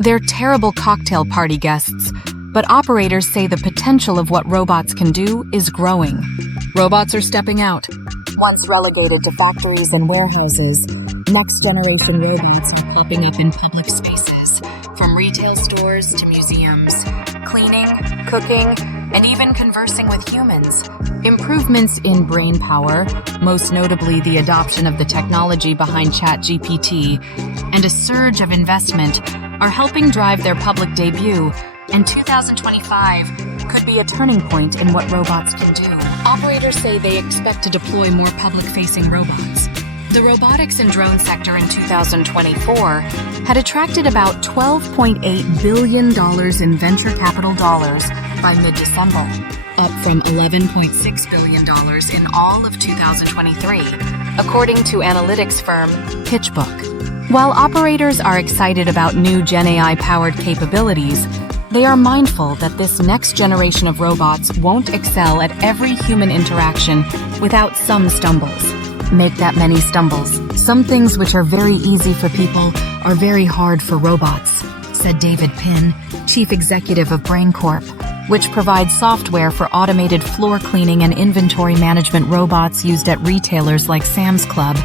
They're terrible cocktail party guests, but operators say the potential of what robots can do is growing. Robots are stepping out. Once relegated to factories and warehouses, next-generation robots are popping up in public spaces, from retail stores to museums, cleaning, cooking, and even conversing with humans. Improvements in brain power, most notably the adoption of the technology behind ChatGPT, and a surge of investment are helping drive their public debut, and 2025 could be a turning point in what robots can do. Operators say they expect to deploy more public-facing robots. The robotics and drone sector in 2024 had attracted about $12.8 billion in venture capital dollars by mid-December, up from $11.6 billion in all of 2023, according to analytics firm PitchBook. While operators are excited about new Gen AI-powered capabilities, they are mindful that this next generation of robots won't excel at every human interaction without some stumbles. Make that many stumbles. Some things which are very easy for people are very hard for robots, said David Pinn, chief executive of BrainCorp, which provides software for automated floor cleaning and inventory management robots used at retailers like Sam's Club.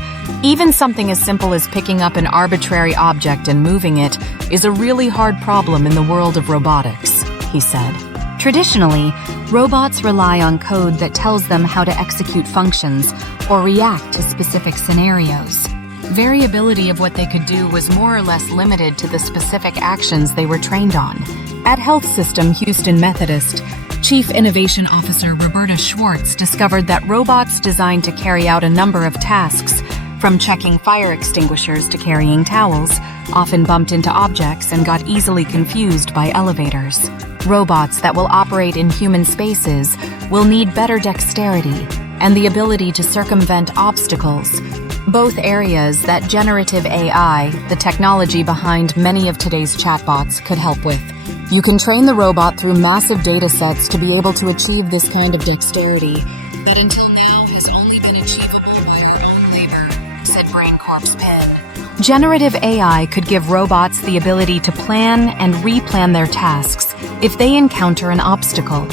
Even something as simple as picking up an arbitrary object and moving it is a really hard problem in the world of robotics, he said. Traditionally, robots rely on code that tells them how to execute functions or react to specific scenarios. Variability of what they could do was more or less limited to the specific actions they were trained on. At Health System Houston Methodist, Chief Innovation Officer Roberta Schwartz discovered that robots designed to carry out a number of tasks, from checking fire extinguishers to carrying towels, often bumped into objects and got easily confused by elevators. Robots that will operate in human spaces will need better dexterity and the ability to circumvent obstacles, both areas that generative AI, the technology behind many of today's chatbots, could help with. You can train the robot through massive data sets to be able to achieve this kind of dexterity, but until now has only been achievable by our own labor, said BrainCorp's Pinn. Generative AI could give robots the ability to plan and replan their tasks if they encounter an obstacle,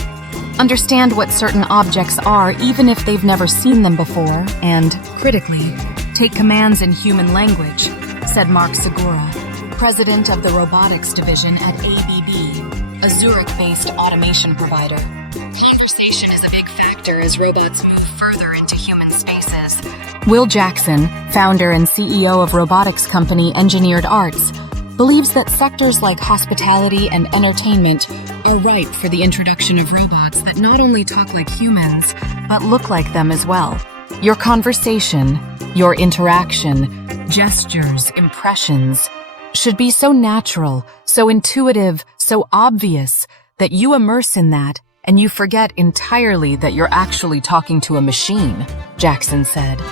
understand what certain objects are even if they've never seen them before, and, critically, take commands in human language, said Mark Segura, president of the robotics division at ABB, a Zurich-based automation provider. Conversation is a big factor as robots move further into human spaces. Will Jackson, founder and CEO of robotics company Engineered Arts, believes that sectors like hospitality and entertainment are ripe for the introduction of robots that not only talk like humans, but look like them as well. Your conversation, your interaction, gestures, impressions should be so natural, so intuitive, so obvious that you immerse in that and you forget entirely that you're actually talking to a machine, Jackson said. Each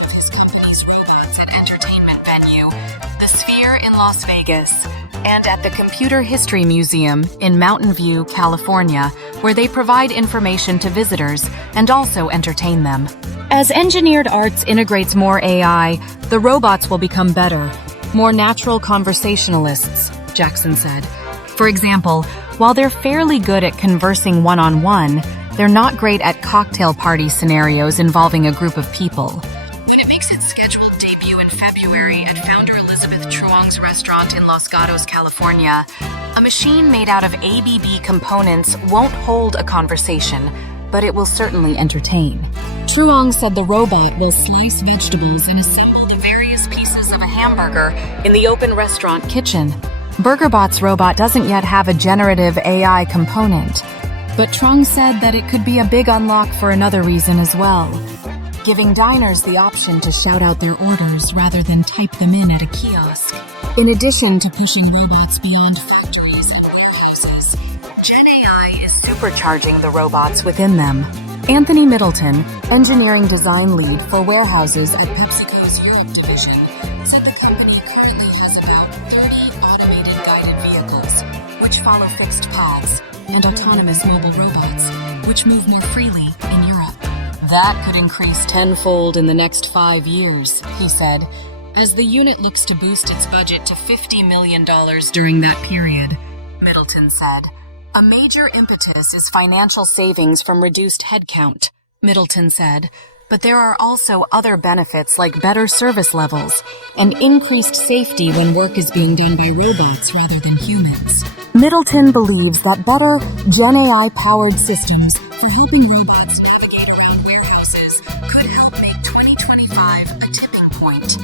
of his company's robots at entertainment venue, the Sphere in Las Vegas, and at the Computer History Museum in Mountain View, California, where they provide information to visitors and also entertain them. As Engineered Arts integrates more AI, the robots will become better, more natural conversationalists, Jackson said. For example, while they're fairly good at conversing one-on-one, they're not great at cocktail party scenarios involving a group of people. When it makes its scheduled debut in February at founder Elizabeth Truong's restaurant in Los Gatos, California, a machine made out of ABB components won't hold a conversation, but it will certainly entertain. Truong said the robot will slice vegetables and assemble the various pieces of a hamburger in the open restaurant kitchen. BurgerBot's robot doesn't yet have a generative AI component, but Truong said that it could be a big unlock for another reason as well, giving diners the option to shout out their orders rather than type them in at a kiosk. In addition to pushing robots beyond factories and warehouses, Gen AI is supercharging the robots within them. Anthony Middleton, engineering design lead for warehouses at PepsiCo's Europe division, said the company currently has about 30 automated guided vehicles, which follow fixed paths, and autonomous mobile robots, which move more freely in Europe. That could increase tenfold in the next 5 years, he said, as the unit looks to boost its budget to $50 million during that period, Middleton said. A major impetus is financial savings from reduced headcount, Middleton said, but there are also other benefits like better service levels and increased safety when work is being done by robots rather than humans. Middleton believes that better GenAI-powered systems for helping robots navigate around warehouses could help make 2025 a tipping point.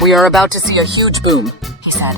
"We are about to see a huge boom," he said.